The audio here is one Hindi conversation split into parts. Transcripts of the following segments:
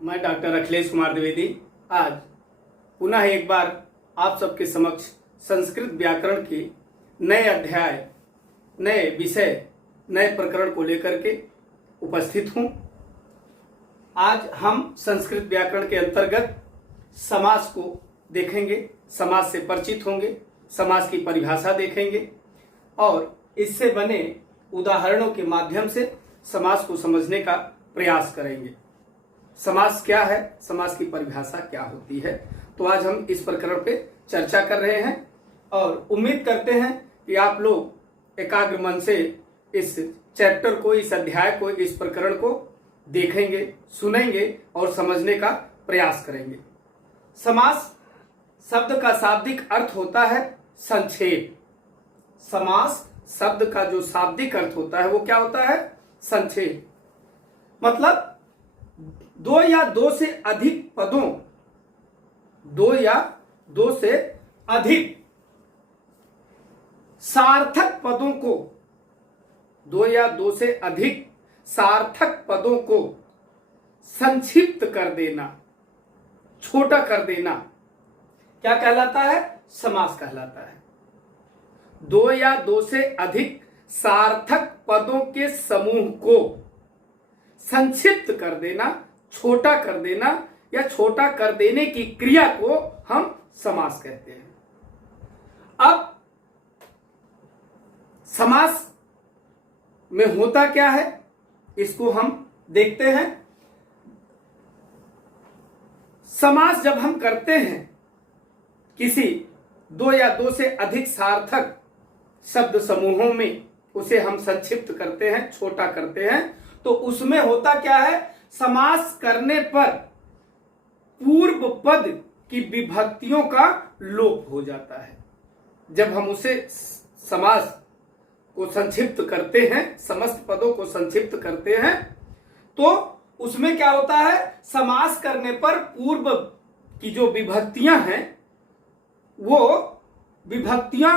मैं डॉक्टर अखिलेश कुमार द्विवेदी आज पुनः एक बार आप सबके समक्ष संस्कृत व्याकरण के नए अध्याय, नए विषय, नए प्रकरण को लेकर के उपस्थित हूं। आज हम संस्कृत व्याकरण के अंतर्गत समास को देखेंगे, समास से परिचित होंगे, समास की परिभाषा देखेंगे और इससे बने उदाहरणों के माध्यम से समास को समझने का प्रयास करेंगे। समास क्या है, समास की परिभाषा क्या होती है, तो आज हम इस प्रकरण पे चर्चा कर रहे हैं और उम्मीद करते हैं कि आप लोग एकाग्र मन से इस चैप्टर को, इस अध्याय को, इस प्रकरण को देखेंगे, सुनेंगे और समझने का प्रयास करेंगे। समास शब्द का शाब्दिक अर्थ होता है संक्षेप। समास शब्द का जो शाब्दिक अर्थ होता है वो क्या होता है? संक्षेप। मतलब दो या दो से अधिक पदों, दो या दो से अधिक सार्थक पदों को, दो या दो से अधिक सार्थक पदों को संक्षिप्त कर देना, छोटा कर देना, क्या कहलाता है? समास कहलाता है। दो या दो से अधिक सार्थक पदों के समूह को संक्षिप्त कर देना, छोटा कर देना या छोटा कर देने की क्रिया को हम समास कहते हैं। अब समास में होता क्या है इसको हम देखते हैं। समास जब हम करते हैं किसी दो या दो से अधिक सार्थक शब्द समूहों में, उसे हम संक्षिप्त करते हैं, छोटा करते हैं, तो उसमें होता क्या है? समास करने पर पूर्व पद की विभक्तियों का लोप हो जाता है। जब हम उसे समास को संक्षिप्त करते हैं, समस्त पदों को संक्षिप्त करते हैं, तो उसमें क्या होता है? समास करने पर पूर्व की जो विभक्तियां हैं वो विभक्तियां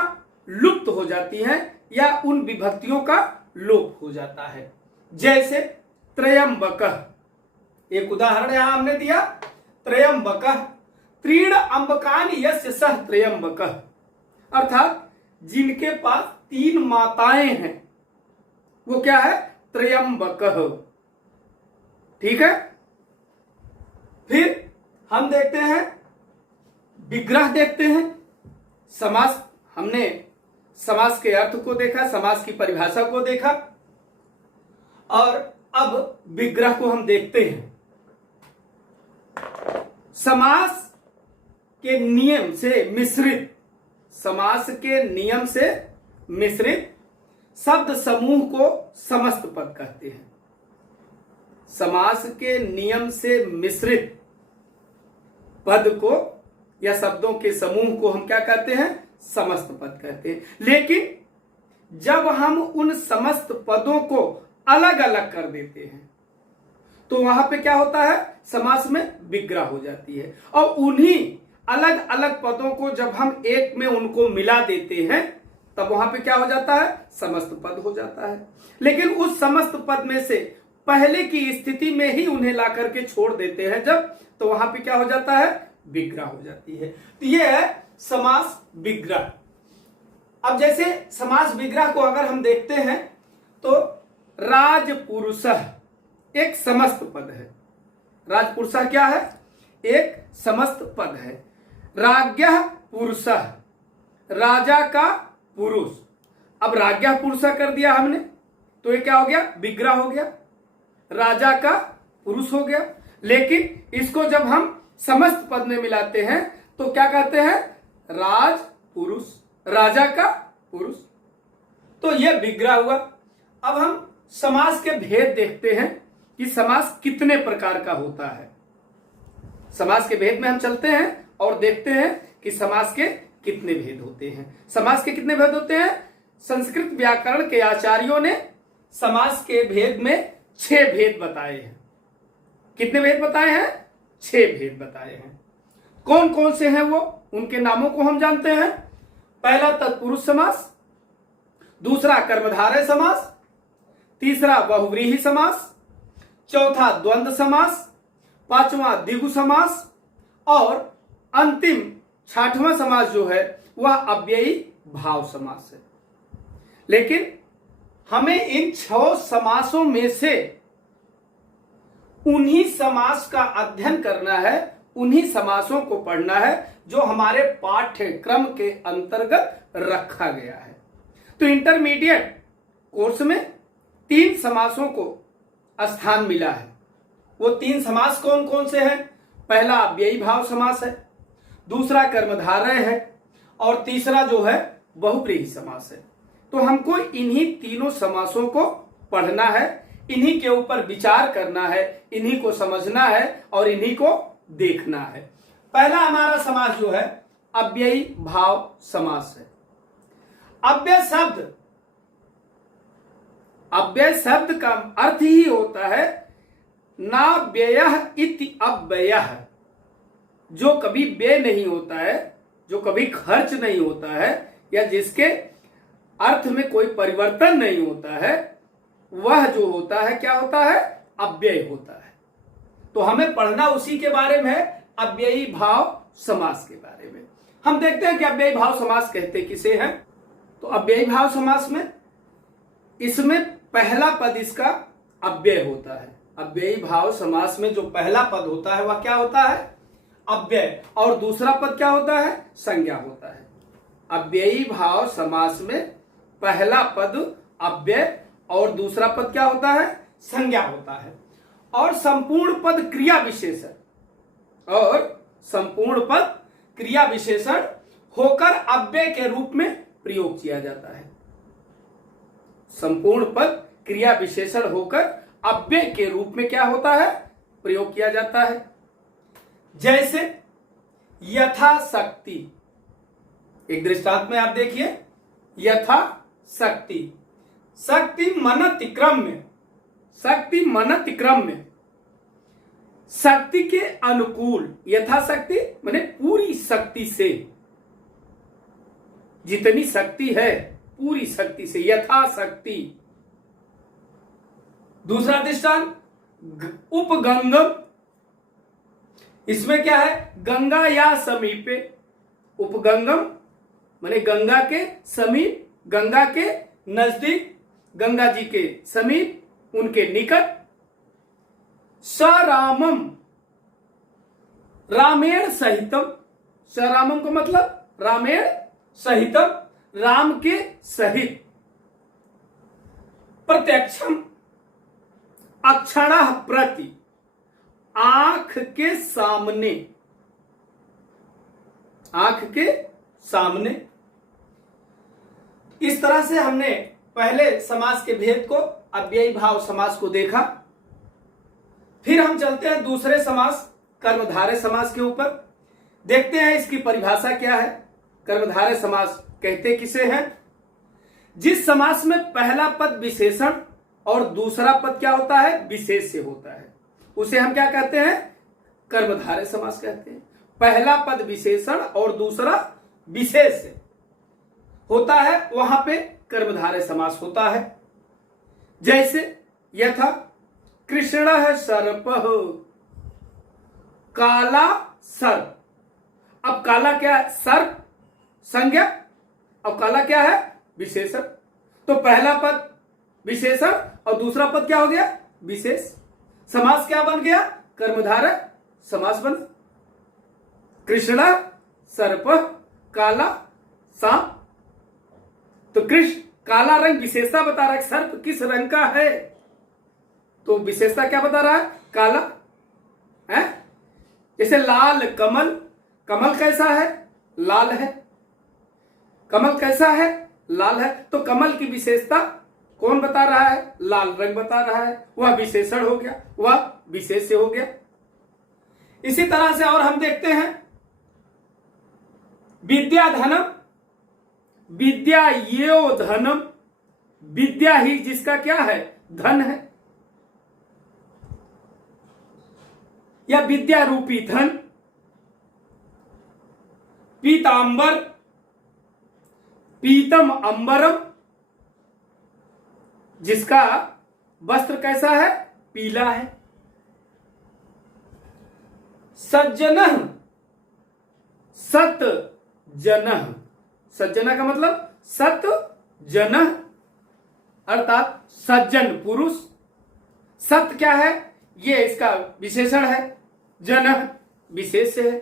लुप्त हो जाती हैं या उन विभक्तियों का लोप हो जाता है। जैसे त्रयंबकः, एक उदाहरण यहां हमने दिया, त्रयंबकः त्रीण अंबकानि यस्य सः त्रयंबकः, अर्थात जिनके पास तीन माताएं हैं वो क्या है? त्रयंबकः। ठीक है। फिर हम देखते हैं विग्रह, देखते हैं समास। हमने समास के अर्थ को देखा, समास की परिभाषा को देखा और अब विग्रह को हम देखते हैं। समास के नियम से मिश्रित, समास के नियम से मिश्रित शब्द समूह को समस्त पद कहते हैं। समास के नियम से मिश्रित पद को या शब्दों के समूह को हम क्या कहते हैं? समस्त पद कहते हैं। लेकिन जब हम उन समस्त पदों को अलग अलग कर देते हैं तो वहां पे क्या होता है? समास में विग्रह हो जाती है। और उन्हीं अलग अलग पदों को जब हम एक में उनको मिला देते हैं तब वहां पे क्या हो जाता है? समस्त पद हो जाता है। लेकिन उस समस्त पद में से पहले की स्थिति में ही उन्हें ला करके छोड़ देते हैं जब, तो वहां पे क्या हो जाता है? विग्रह हो जाती है। तो यह है समास विग्रह। अब जैसे समास विग्रह को अगर हम देखते हैं तो राजपुरुषः एक समस्त पद है। राजपुरुषः क्या है? एक समस्त पद है। राज्ञः पुरुषः, राजा का पुरुष। अब राज्ञः पुरुषः कर दिया हमने तो ये क्या हो गया? विग्रह हो गया, राजा का पुरुष हो गया। लेकिन इसको जब हम समस्त पद में मिलाते हैं तो क्या कहते हैं? राज पुरुष, राजा का पुरुष। तो यह विग्रह हुआ। अब हम समास के भेद देखते हैं कि समास कितने प्रकार का होता है। समास के भेद में हम चलते हैं और देखते हैं कि समास के कितने भेद होते हैं। समास के कितने भेद होते हैं? संस्कृत व्याकरण के आचार्यों ने समास के भेद में 6 भेद बताए हैं। कितने भेद बताए हैं? 6 भेद बताए हैं। कौन कौन से हैं वो? उनके नामों को हम जानते हैं। पहला तत्पुरुष समास, दूसरा कर्मधारय समास, तीसरा बहुव्रीहि समास, चौथा द्वंद्व समास, पांचवा द्विगु समास और अंतिम छठवां समास जो है वह अव्ययी भाव समास है। लेकिन हमें इन 6 समासों में से उन्हीं समास का अध्ययन करना है, उन्हीं समासों को पढ़ना है जो हमारे पाठ्यक्रम के अंतर्गत रखा गया है। तो इंटरमीडिएट कोर्स में 3 समासों को स्थान मिला है। वो 3 समास कौन कौन से हैं? पहला अव्ययी भाव समास है, दूसरा कर्मधारय है और तीसरा जो है बहुव्रीहि समास है। तो हमको इन्हीं तीनों समासों को पढ़ना है, इन्हीं के ऊपर विचार करना है, इन्हीं को समझना है और इन्हीं को देखना है। पहला हमारा समास जो है अव्ययी भाव समास है। अव्यय शब्द का अर्थ ही होता है ना व्ययः इति अव्ययः, जो कभी व्यय नहीं होता है, जो कभी खर्च नहीं होता है, या जिसके अर्थ में कोई परिवर्तन नहीं होता है, वह जो होता है क्या होता है? अव्यय होता है। तो हमें पढ़ना उसी के बारे में है, अव्ययी भाव समास के बारे में। हम देखते हैं कि अव्ययी भाव समास कहते किसे हैं। तो अव्ययी भाव समास में इसमें पहला पद इसका अव्यय होता है। अव्ययी भाव समास में जो पहला पद होता है वह क्या होता है? अव्यय। और दूसरा पद क्या होता है? संज्ञा होता है। अव्ययी भाव समास में पहला पद अव्यय और दूसरा पद क्या होता है? संज्ञा होता है। और संपूर्ण पद क्रिया विशेषण होकर अव्यय के रूप में प्रयोग किया जाता है। संपूर्ण पद क्रिया विशेषण होकर अव्यय के रूप में क्या होता है? प्रयोग किया जाता है। जैसे यथाशक्ति, एक दृष्टांत में आप देखिए, यथाशक्ति, शक्ति मनतिक्रम में शक्ति के अनुकूल, यथाशक्ति माने पूरी शक्ति से, जितनी शक्ति है पूरी शक्ति से, यथाशक्ति। दूसरा दृष्टांत उपगंगम, इसमें क्या है? गंगा या समीपे, उपगंगम माने गंगा के समीप, गंगा के नजदीक, गंगा जी के समीप, उनके निकट। सरामम, रामेण सहितम, सरामम का मतलब रामेण सहितम, राम के सहित। प्रत्यक्षम, अक्षणः प्रति, आंख के सामने, आंख के सामने। इस तरह से हमने पहले समास के भेद को, अव्ययी भाव समास को देखा। फिर हम चलते हैं दूसरे समास कर्मधारय समास के ऊपर, देखते हैं इसकी परिभाषा क्या है। कर्मधारय समास कहते किसे हैं? जिस समास में पहला पद विशेषण और दूसरा पद क्या होता है? विशेष से होता है, उसे हम क्या कहते हैं? कर्मधारय समास कहते हैं। पहला पद विशेषण और दूसरा विशेष से होता है, वहां पे कर्मधारय समास होता है। जैसे यथा कृष्णः सर्पः, काला सर्प। अब काला क्या है? सर्प संज्ञा, अब काला क्या है? विशेषण। तो पहला पद विशेषण और दूसरा पद क्या हो गया? विशेष। समास क्या बन गया? कर्मधारय समास बना। कृष्ण सर्प काला सांप। तो कृष्ण काला रंग विशेषता बता रहा है, सर्प किस रंग का है, तो विशेषता क्या बता रहा है? काला है। जैसे लाल कमल, कमल कैसा है? लाल है। कमल कैसा है? लाल है। तो कमल की विशेषता कौन बता रहा है? लाल रंग बता रहा है, वह विशेषण हो गया, वह विशेष से हो गया। इसी तरह से और हम देखते हैं विद्या धनम, विद्या यो धनम, विद्या ही जिसका क्या है? धन है, या विद्या रूपी धन। पीतांबर, पीतम अंबरम, जिसका वस्त्र कैसा है? पीला है। सज्जनः, सतजनः। सज्जनः का मतलब सतजनः अर्थात सज्जन पुरुष। सत क्या है? ये इसका विशेषण है, जनः विशेष्य है।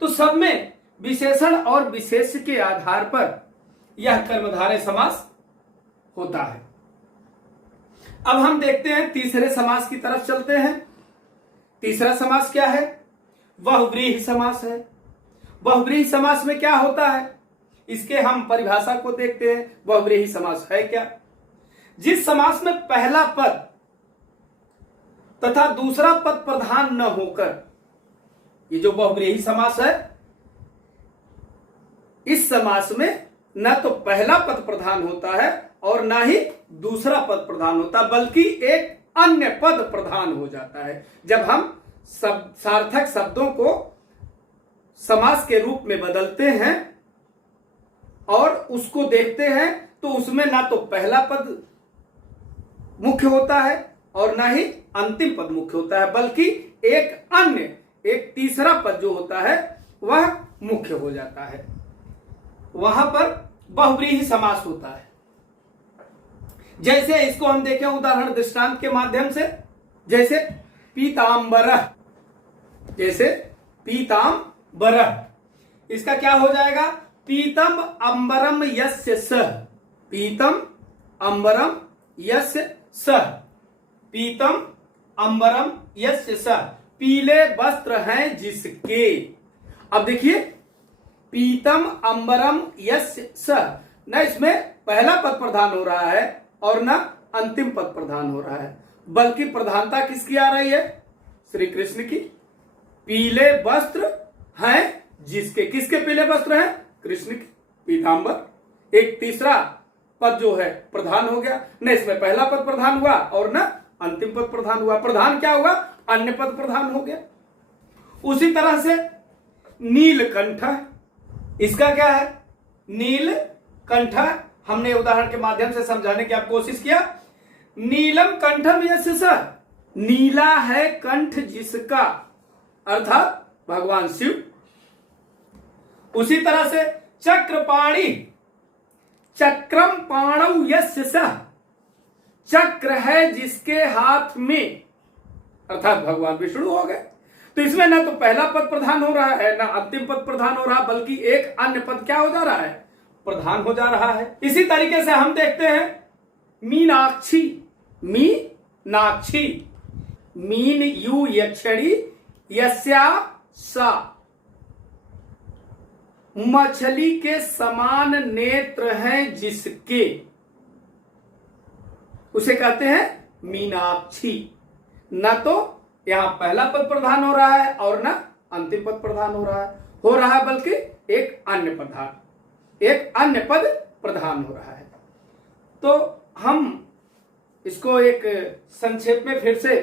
तो सब में विशेषण और विशेष्य के आधार पर यह कर्मधारय समास होता है। अब हम देखते हैं तीसरे समास की तरफ चलते हैं। तीसरा समास क्या है? बहुव्रीहि समास है। बहुव्रीहि समास में क्या होता है, इसके हम परिभाषा को देखते हैं। बहुव्रीहि समास है क्या? जिस समास में पहला पद तथा दूसरा पद प्रधान न होकर, ये जो बहुव्रीहि समास है, इस समास में न तो पहला पद प्रधान होता है और ना ही दूसरा पद प्रधान होता, बल्कि एक अन्य पद प्रधान हो जाता है। जब हम सार्थक शब्दों को समास के रूप में बदलते हैं और उसको देखते हैं, तो उसमें ना तो पहला पद मुख्य होता है और ना ही अंतिम पद मुख्य होता है, बल्कि एक तीसरा पद जो होता है वह मुख्य हो जाता है। वहां पर बहुव्रीहि समास होता है। जैसे इसको हम देखें उदाहरण दृष्टांत के माध्यम से, जैसे पीतांबरः, जैसे पीतांबरः, इसका क्या हो जाएगा? पीतम अंबरम यस्य सः, पीतम अंबरम यस्य सः, पीतम अंबरम यस्य सः, पीले वस्त्र हैं जिसके। अब देखिए, पीतम अंबरम यस्य सः, न इसमें पहला पद प्रधान हो रहा है और न अंतिम पद प्रधान हो रहा है, बल्कि प्रधानता किसकी आ रही है? श्री कृष्ण की। पीले वस्त्र हैं जिसके, किसके पीले वस्त्र हैं? कृष्ण के, पीतांबर। एक तीसरा पद जो है प्रधान हो गया, न इसमें पहला पद प्रधान हुआ और न अंतिम पद प्रधान हुआ। प्रधान क्या हुआ? अन्य पद प्रधान हो गया। उसी तरह से नीलकंठ, इसका क्या है? नीलकंठ, हमने उदाहरण के माध्यम से समझाने की आप कोशिश किया। नीलम कंठम यस्य सः, नीला है कंठ जिसका, अर्थात भगवान शिव। उसी तरह से चक्रपाणि, चक्रम पाणौ यस्य सः, चक्र है जिसके हाथ में, अर्थात भगवान विष्णु हो गए। तो इसमें ना तो पहला पद प्रधान हो रहा है, ना अंतिम पद प्रधान हो रहा, बल्कि एक अन्य पद क्या हो जा रहा है? प्रधान हो जा रहा है। इसी तरीके से हम देखते हैं मीनाक्षी, मीनाक्षी, मीन यू यक्षणी यस्या सा, मछली के समान नेत्र हैं जिसके, उसे कहते हैं मीनाक्षी। न तो यहां पहला पद प्रधान हो रहा है और न अंतिम पद प्रधान हो रहा है, बल्कि एक अन्य पद प्रधान हो रहा है। तो हम इसको एक संक्षेप में फिर से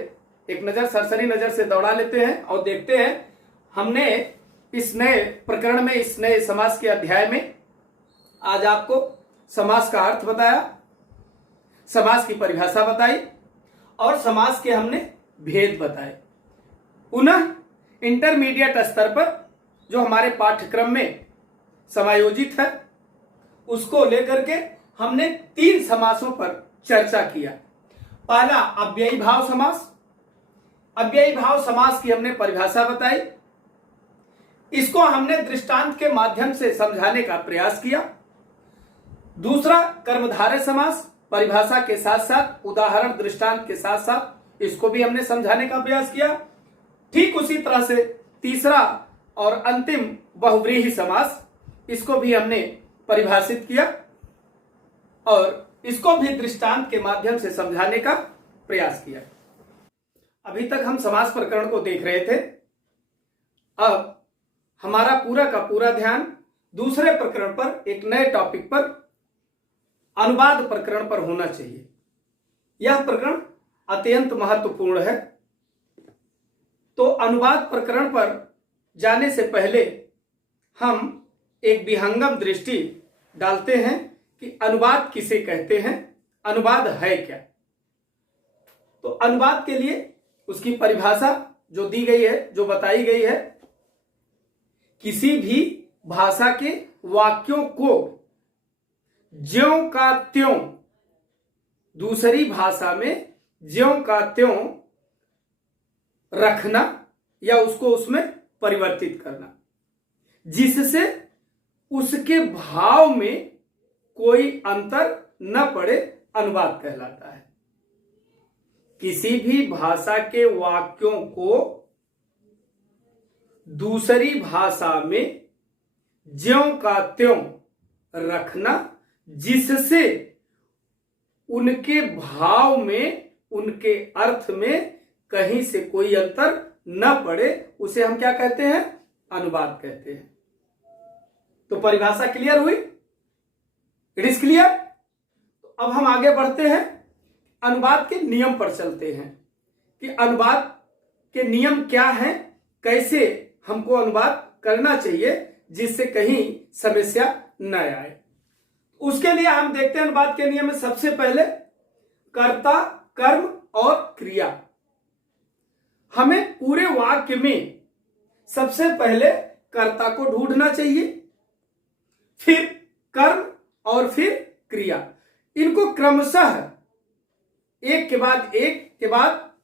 एक नजर, सरसरी नजर से दौड़ा लेते हैं और देखते हैं। हमने इस नए प्रकरण में, इस नए समास के अध्याय में आज आपको समास का अर्थ बताया, समास की परिभाषा बताई और समास के हमने भेद बताए। पुनः इंटरमीडिएट स्तर पर जो हमारे पाठ्यक्रम में समायोजित है, उसको लेकर के हमने 3 समासों पर चर्चा किया। पहला अव्ययी भाव समास। अव्ययी भाव समास की हमने परिभाषा बताई, इसको हमने दृष्टांत के माध्यम से समझाने का प्रयास किया। दूसरा कर्मधारय समास, परिभाषा के साथ साथ उदाहरण दृष्टांत के साथ साथ इसको भी हमने समझाने का प्रयास किया। ठीक उसी तरह से तीसरा और अंतिम बहुव्रीहि समास, इसको भी हमने परिभाषित किया और इसको भी दृष्टांत के माध्यम से समझाने का प्रयास किया। अभी तक हम समास प्रकरण को देख रहे थे। अब हमारा पूरा का पूरा ध्यान दूसरे प्रकरण पर, एक नए टॉपिक पर, अनुवाद प्रकरण पर होना चाहिए। यह प्रकरण अत्यंत महत्वपूर्ण है। तो अनुवाद प्रकरण पर जाने से पहले हम एक विहंगम दृष्टि डालते हैं कि अनुवाद किसे कहते हैं, अनुवाद है क्या। तो अनुवाद के लिए उसकी परिभाषा जो दी गई है, जो बताई गई है, किसी भी भाषा के वाक्यों को ज्यों का त्यों दूसरी भाषा में ज्यों का त्यों रखना या उसको उसमें परिवर्तित करना, जिससे उसके भाव में कोई अंतर न पड़े, अनुवाद कहलाता है। किसी भी भाषा के वाक्यों को दूसरी भाषा में ज्यों का त्यों रखना, जिससे उनके भाव में, उनके अर्थ में कहीं से कोई अंतर न पड़े, उसे हम क्या कहते हैं? अनुवाद कहते हैं। तो परिभाषा क्लियर हुई? It is clear? अब हम आगे बढ़ते हैं, अनुवाद के नियम पर चलते हैं कि अनुवाद के नियम क्या हैं, कैसे हमको अनुवाद करना चाहिए जिससे कहीं समस्या न आए। उसके लिए हम देखते हैं अनुवाद के नियम में सबसे पहले कर्ता, कर्म और क्रिया। हमें पूरे वाक्य में सबसे पहले कर्ता को ढूंढना चाहिए, फिर कर्म और फिर क्रिया। इनको क्रमशः एक के बाद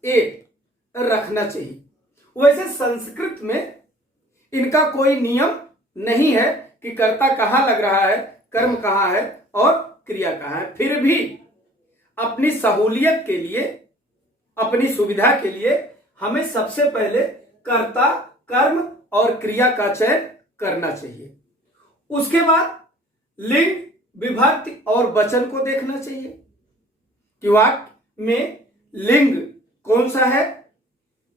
एक रखना चाहिए। वैसे संस्कृत में इनका कोई नियम नहीं है कि कर्ता कहां लग रहा है, कर्म कहां है और क्रिया कहां है। फिर भी अपनी सहूलियत के लिए, अपनी सुविधा के लिए हमें सबसे पहले कर्ता, कर्म और क्रिया का चयन करना चाहिए। उसके बाद लिंग, विभक्ति और वचन को देखना चाहिए कि वाक्य में लिंग कौन सा है,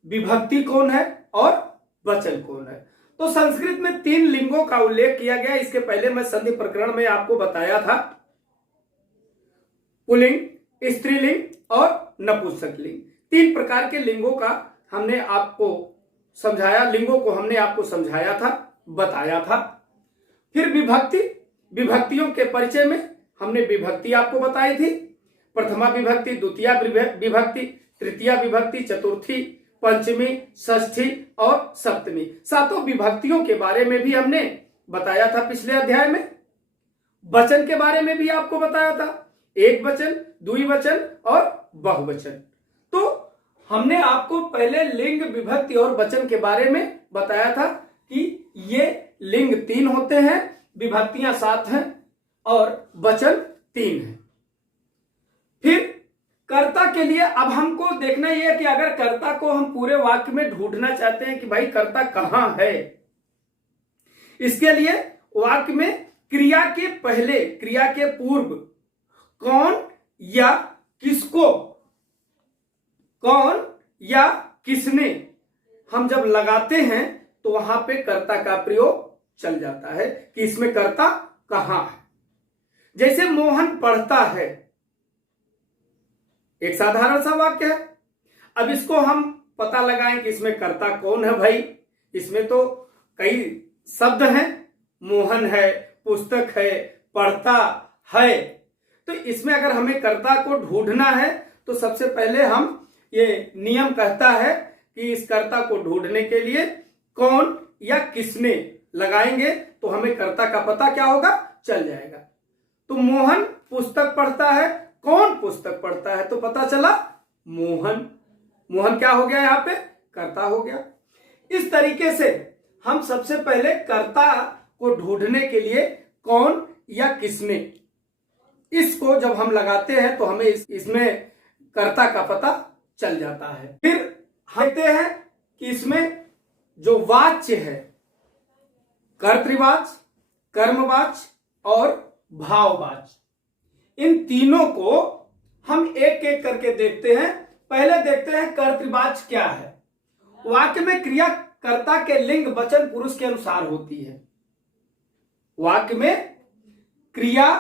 विभक्ति कौन है और वचन कौन है। तो संस्कृत में 3 लिंगों का उल्लेख किया गया। इसके पहले मैं संधि प्रकरण में आपको बताया था, पुल्लिंग, स्त्रीलिंग और नपुंसकलिंग। 3 प्रकार के लिंगों का हमने आपको समझाया, लिंगों को हमने आपको समझाया था, बताया था। फिर विभक्ति, विभक्तियों के परिचय में हमने विभक्ति आपको बताई थी। प्रथमा विभक्ति, द्वितीय विभक्ति, तृतीया विभक्ति, चतुर्थी, पंचमी, षष्ठी और सप्तमी। 7 विभक्तियों के बारे में भी हमने बताया था पिछले अध्याय में। वचन के बारे में भी आपको बताया था, एक वचन, द्विवचन और बहुवचन। तो हमने आपको पहले लिंग, विभक्ति और वचन के बारे में बताया था कि ये लिंग 3 होते हैं, विभक्तियां 7 हैं और वचन 3 है। फिर कर्ता के लिए अब हमको देखना यह है कि अगर कर्ता को हम पूरे वाक्य में ढूंढना चाहते हैं कि भाई कर्ता कहां है, इसके लिए वाक्य में क्रिया के पहले, क्रिया के पूर्व कौन या किसको, कौन या किसने हम जब लगाते हैं तो वहां पे कर्ता का प्रयोग चल जाता है कि इसमें कर्ता कहां है। जैसे मोहन पढ़ता है, एक साधारण सा वाक्य है। अब इसको हम पता लगाएं कि इसमें कर्ता कौन है। भाई इसमें तो कई शब्द हैं, मोहन है, पुस्तक है, पढ़ता है। तो इसमें अगर हमें कर्ता को ढूंढना है तो सबसे पहले हम, ये नियम कहता है कि इस कर्ता को ढूंढने के लिए कौन या किसने लगाएंगे तो हमें कर्ता का पता क्या होगा, चल जाएगा। तो मोहन पुस्तक पढ़ता है, कौन पुस्तक पढ़ता है, तो पता चला मोहन। मोहन क्या हो गया, यहां पे कर्ता हो गया। इस तरीके से हम सबसे पहले कर्ता को ढूंढने के लिए कौन या किसने, इसको जब हम लगाते हैं तो हमें इसमें कर्ता का पता चल जाता है। फिर देखते हैं कि इसमें जो वाच्य है, कर्तृवाच्य, कर्मवाच्य और भाववाच्य, इन तीनों को हम एक एक करके देखते हैं। पहले देखते हैं कर्तृवाच्य क्या है। वाक्य में क्रिया कर्ता के लिंग, वचन, पुरुष के अनुसार होती है। वाक्य में क्रिया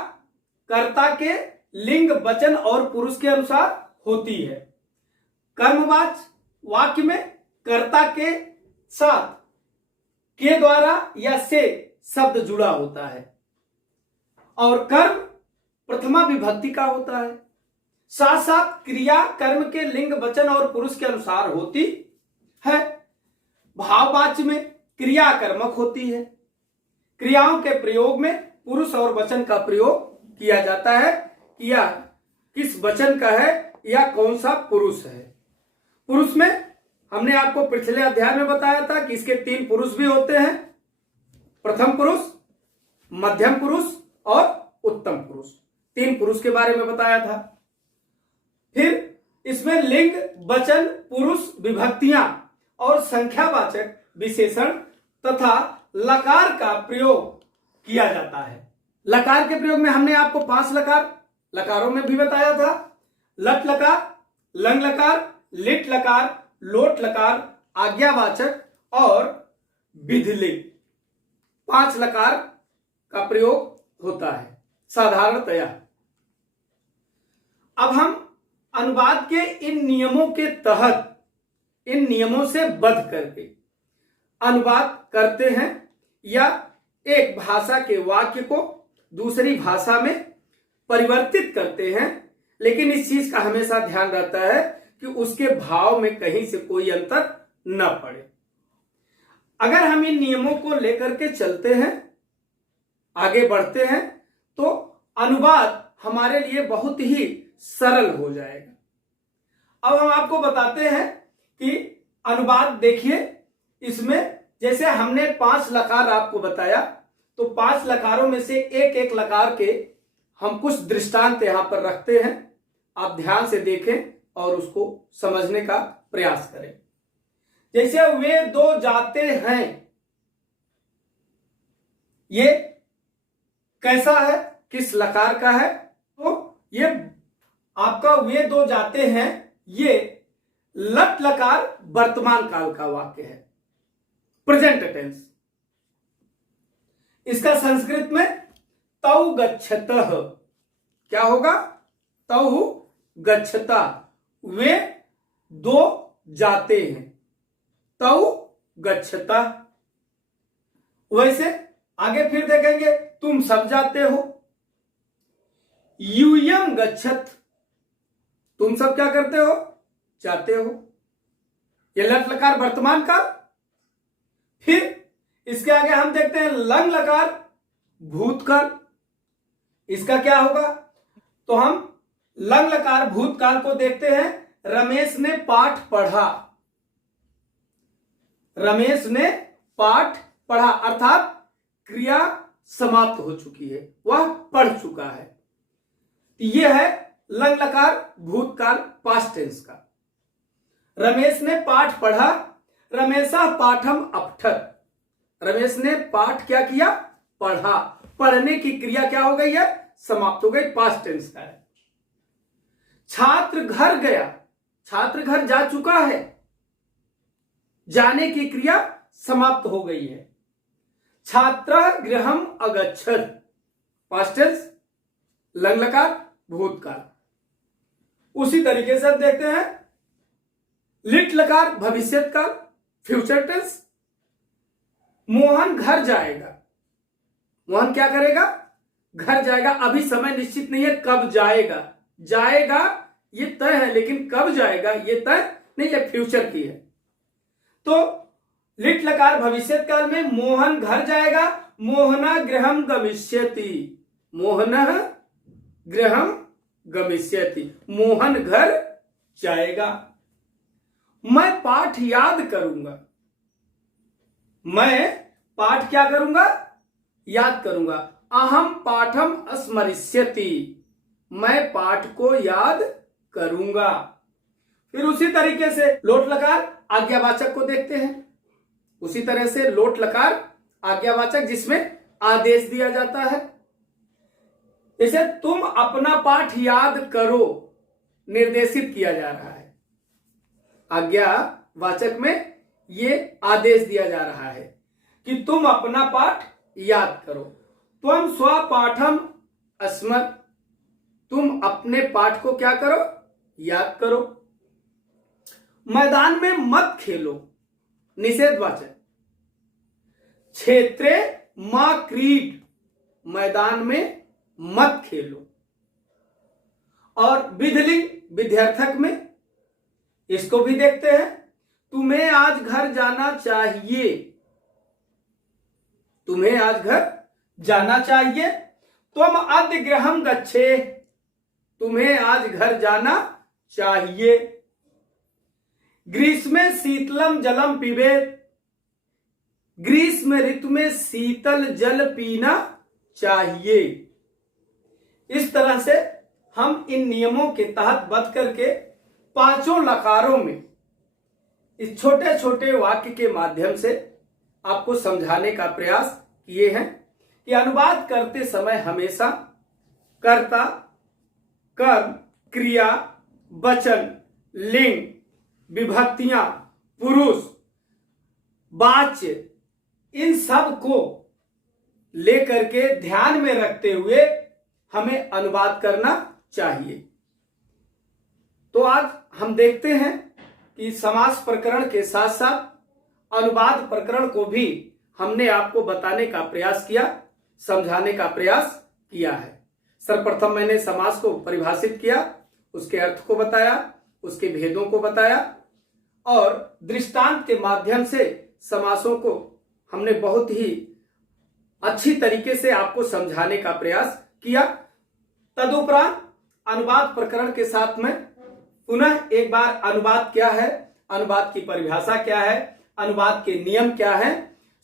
कर्ता के लिंग, वचन और पुरुष के अनुसार होती है। कर्मवाच्य वाक्य में कर्ता के साथ के द्वारा या से शब्द जुड़ा होता है और कर्म प्रथमा विभक्ति का होता है। साथ साथ क्रिया कर्म के लिंग, वचन और पुरुष के अनुसार होती है। भाववाच्य में क्रिया कर्मक होती है। क्रियाओं के प्रयोग में पुरुष और वचन का प्रयोग किया जाता है कि यह किस वचन का है या कौन सा पुरुष है। पुरुष में हमने आपको पिछले अध्याय में बताया था कि इसके 3 पुरुष भी होते हैं, प्रथम पुरुष, मध्यम पुरुष और उत्तम पुरुष। 3 पुरुष के बारे में बताया था। फिर इसमें लिंग, वचन, पुरुष, विभक्तियां और संख्यावाचक विशेषण तथा लकार का प्रयोग किया जाता है। लकार के प्रयोग में हमने आपको 5 लकारों में भी बताया था। लट लकार, लंग लकार, लिट लकार, लोट लकार, आज्ञावाचक और विधिलिंग, 5 लकार का प्रयोग होता है साधारणतया। अब हम अनुवाद के इन नियमों के तहत, इन नियमों से बद्ध करके अनुवाद करते हैं या एक भाषा के वाक्य को दूसरी भाषा में परिवर्तित करते हैं, लेकिन इस चीज का हमेशा ध्यान रहता है कि उसके भाव में कहीं से कोई अंतर न पड़े। अगर हम इन नियमों को लेकर के चलते हैं, आगे बढ़ते हैं, तो अनुवाद हमारे लिए बहुत ही सरल हो जाएगा। अब हम आपको बताते हैं कि अनुवाद देखिए, इसमें जैसे हमने 5 लकार आपको बताया, तो 5 लकारों में से एक एक लकार के हम कुछ दृष्टांत यहां पर रखते हैं। आप ध्यान से देखें और उसको समझने का प्रयास करें। जैसे वे 2 जाते हैं, ये कैसा है, किस लकार का है? तो ये आपका वे 2 जाते हैं, ये लट लकार वर्तमान काल का वाक्य है, प्रेजेंट टेंस। इसका संस्कृत में तौ गच्छतः क्या होगा? तौ गच्छता, वे 2 जाते हैं, तौ गच्छता। वैसे आगे फिर देखेंगे, तुम सब जाते हो, यूयम गच्छत, तुम सब क्या करते हो? जाते हो। ये लट लकार वर्तमान काल। फिर इसके आगे हम देखते हैं लंग लकार भूतकाल। इसका क्या होगा? तो हम लंग लकार भूतकाल को देखते हैं। रमेश ने पाठ पढ़ा, रमेश ने पाठ पढ़ा अर्थात क्रिया समाप्त हो चुकी है, वह पढ़ चुका है। यह है लंग लकार भूतकाल पास्ट टेंस का। रमेश ने पाठ पढ़ा, रमेशा पाठम अपठत, रमेश ने पाठ क्या किया? पढ़ा। पढ़ने की क्रिया क्या हो गई है? समाप्त हो गई, पास्ट टेंस का है। छात्र घर गया, छात्र घर जा चुका है, जाने की क्रिया समाप्त हो गई है। छात्र गृहम अगच्छत, पास्ट टेंस, लंग लकार भूतकाल। उसी तरीके से हम देखते हैं लिट लकार भविष्यत काल, फ्यूचर टेंस। मोहन घर जाएगा, मोहन क्या करेगा? घर जाएगा। अभी समय निश्चित नहीं है कब जाएगा, जाएगा ये तय है, लेकिन कब जाएगा ये तय नहीं, ये फ्यूचर की है। तो लिट लकार भविष्यत काल में मोहन घर जाएगा, मोहना गृहम गमिष्यति, मोहनः गृहम गमिष्यति, मोहन घर जाएगा। मैं पाठ याद करूंगा, मैं पाठ क्या करूंगा? याद करूंगा। अहम पाठम स्मरिष्यति, मैं पाठ को याद करूंगा। फिर उसी तरीके से लोट लकार आज्ञावाचक को देखते हैं। उसी तरह से लोट लकार आज्ञावाचक जिसमें आदेश दिया जाता है। जैसे तुम अपना पाठ याद करो, निर्देशित किया जा रहा है। आज्ञावाचक में ये आदेश दिया जा रहा है कि तुम अपना पाठ याद करो। त्वं स्वपाठम स्मर, तुम अपने पाठ को क्या करो? याद करो। मैदान में मत खेलो, निषेधवाचक। क्षेत्रे मा क्रीड, मैदान में मत खेलो। और विधिलिंग विध्यर्थक में इसको भी देखते हैं। तुम्हें आज घर जाना चाहिए। तुम्हें आज घर जाना चाहिए। त्वम अद्य गृहं गच्छे। तुम्हें आज घर जाना चाहिए। ग्रीष्मे शीतलम जलम पिबेत। ग्रीष्म ऋतु में शीतल जल पीना चाहिए। इस तरह से हम इन नियमों के तहत बच करके पांचों लकारों में इस छोटे छोटे वाक्य के माध्यम से आपको समझाने का प्रयास किए हैं कि अनुवाद करते समय हमेशा कर्ता, कर्म, क्रिया, वचन, लिंग, विभक्तियां, पुरुष, वाच्य, इन सब को लेकर के ध्यान में रखते हुए हमें अनुवाद करना चाहिए। तो आज हम देखते हैं कि समास प्रकरण के साथ साथ अनुवाद प्रकरण को भी हमने आपको बताने का प्रयास किया, समझाने का प्रयास किया है। सर्वप्रथम मैंने समास को परिभाषित किया, उसके अर्थ को बताया, उसके भेदों को बताया और दृष्टांत के माध्यम से समासों को हमने बहुत ही अच्छी तरीके से आपको समझाने का प्रयास किया। तदुपरांत अनुवाद प्रकरण के साथ में पुनः एक बार अनुवाद क्या है, अनुवाद की परिभाषा क्या है, अनुवाद के नियम क्या है,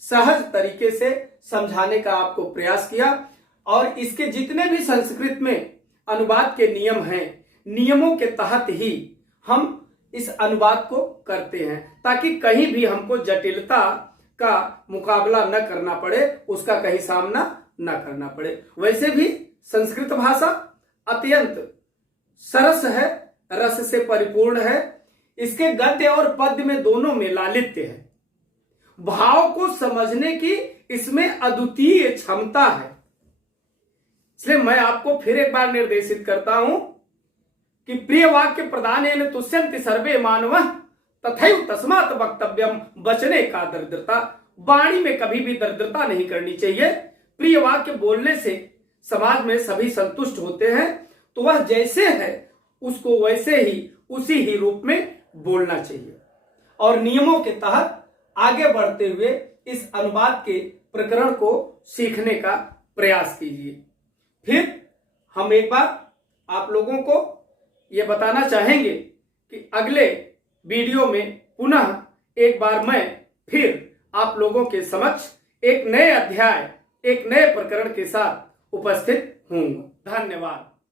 सहज तरीके से समझाने का आपको प्रयास किया और इसके जितने भी संस्कृत में अनुवाद के नियम हैं, नियमों के तहत ही हम इस अनुवाद को करते हैं ताकि कहीं भी हमको जटिलता का मुकाबला न करना पड़े, उसका कहीं सामना न करना पड़े। वैसे भी संस्कृत भाषा अत्यंत सरस है, रस से परिपूर्ण है। इसके गद्य और पद्य में दोनों में लालित्य है। भाव को समझने की इसमें अद्वितीय क्षमता है। इसलिए मैं आपको फिर एक बार निर्देशित करता हूं कि प्रिय वाक्य प्रदानेन तुष्यन्ति सर्वे मानवः तथैव तस्मात् वक्तव्यम। बचने का दरिद्रता, वाणी में कभी भी दरिद्रता नहीं करनी चाहिए। प्रिय वाक्य बोलने से समाज में सभी संतुष्ट होते हैं, तो वह जैसे है उसको वैसे ही उसी ही रूप में बोलना चाहिए और नियमों के तहत आगे बढ़ते हुए इस अनुवाद के प्रकरण को सीखने का प्रयास कीजिए। फिर हम एक बार आप लोगों को यह बताना चाहेंगे कि अगले वीडियो में पुनः एक बार मैं फिर आप लोगों के समक्ष एक नए अध्याय, एक नए प्रकरण के साथ उपस्थित हूँ। धन्यवाद।